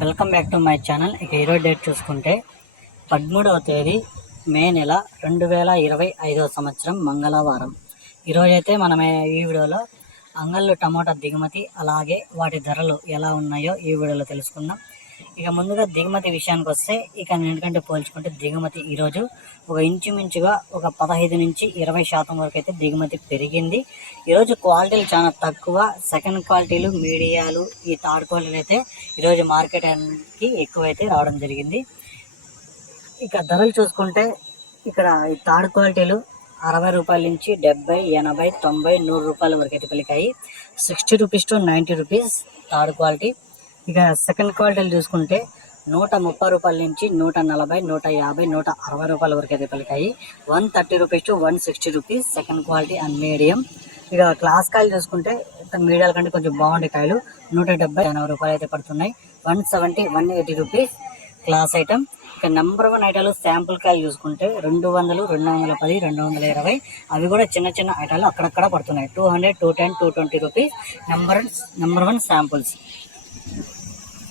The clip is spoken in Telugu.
Welcome back to my channel. ఇక ఈరోజు డేట్ చూసుకుంటే పదమూడవ తేదీ మే నెల రెండు వేల ఇరవై ఐదవ సంవత్సరం మంగళవారం. ఈరోజైతే మనం ఈ వీడియోలో అంగళ్ళు టమాటా దిగుమతి అలాగే వాటి ధరలు ఎలా ఉన్నాయో ఈ వీడియోలో తెలుసుకుందాం. ఇక ముందుగా దిగుమతి విషయానికి వస్తే ఇక ఎందుకంటే పోల్చుకుంటే దిగుమతి ఈరోజు ఒక ఇంచుమించుగా ఒక పదహైదు నుంచి ఇరవై శాతం వరకు అయితే దిగుమతి పెరిగింది. ఈరోజు క్వాలిటీలు చాలా తక్కువ. సెకండ్ క్వాలిటీలు మీడియాలు ఈ థర్డ్ క్వాలిటీలు అయితే ఈరోజు మార్కెట్కి ఎక్కువైతే రావడం జరిగింది. ఇక ధరలు చూసుకుంటే ఇక్కడ ఈ థర్డ్ క్వాలిటీలు అరవై రూపాయల నుంచి డెబ్బై ఎనభై తొంభై నూరు రూపాయల వరకు అయితే పలికాయి sixty rupees to ninety rupees third quality. ఇక సెకండ్ క్వాలిటీలు చూసుకుంటే నూట ముప్పై రూపాయల నుంచి నూట నలభై నూట యాభై నూట అరవై రూపాయల వరకు అయితే పలికాయి. One thirty rupees to one sixty rupees second quality and medium. ఇక క్లాస్ కాయలు చూసుకుంటే మీడియాల కంటే కొంచెం బాగుండే కాయలు నూట డెబ్బై ఎనభై రూపాయలు అయితే పడుతున్నాయి. One seventy one eighty rupees class item. ఇక నెంబర్ వన్ ఐటాలు శాంపుల్ కాయలు చూసుకుంటే రెండు వందలు రెండు వందల పది రెండు వందల ఇరవై. అవి కూడా చిన్న చిన్న ఐటాలు అక్కడక్కడ పడుతున్నాయి. Two hundred two ten two twenty rupees. Number number one samples.